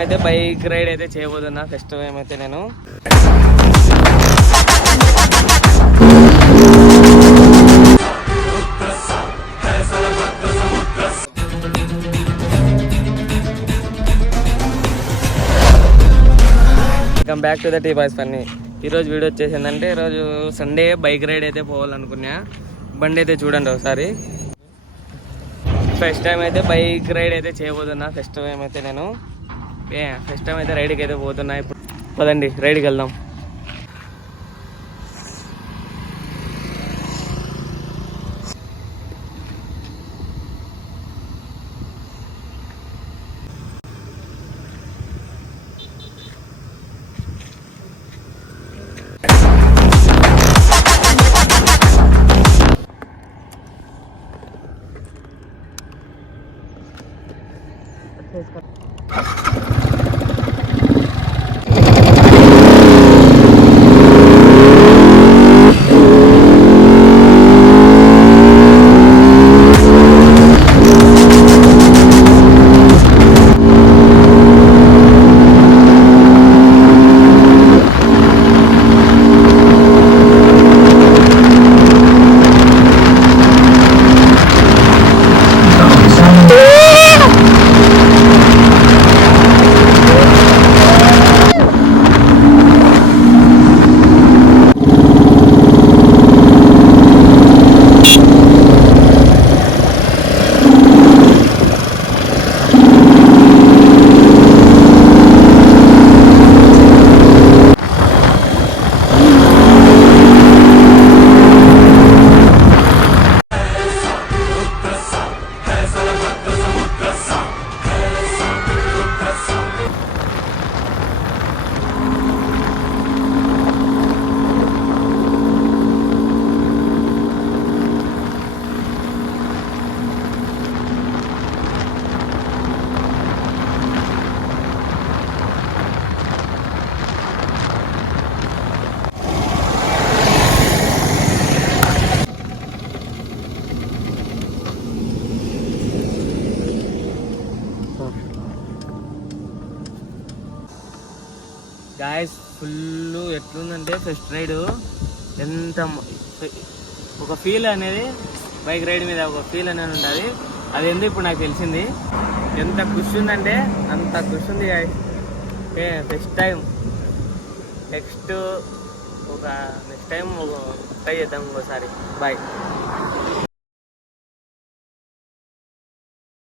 అయితే bike ride అయితే చేయబోతున్నా ఫస్ట్ టైం అయితే నేను. Welcome back to the T boys funny. ఈరోజు వీడియో వచ్చేసిందంటే ఈరోజు సండే బైక్ రైడ్ అయితే పోవాలనుకున్నా. బండి అయితే చూడండి ఒకసారి. ఫస్ట్ టైం అయితే బైక్ రైడ్ అయితే చేయబోతున్నా ఫస్ట్ టైం అయితే నేను. ఫస్ట్ టైం అయితే రైడ్కి అయితే పోతున్నా. ఇప్పుడు పదండి రైడ్కి వెళ్దాం. గాయస్ ఫుల్ ఎట్లుందంటే ఫస్ట్ రైడ్ ఎంత ఒక ఫీల్ అనేది బైక్ రైడ్ మీద ఒక ఫీల్ అనేది ఉంటుంది. అది ఎందుకు ఇప్పుడు నాకు తెలిసింది. ఎంత ఖుషి ఉందంటే అంత ఖుషి ఉంది guys. First time next time try చేద్దాం ఇంకోసారి. బాయ్.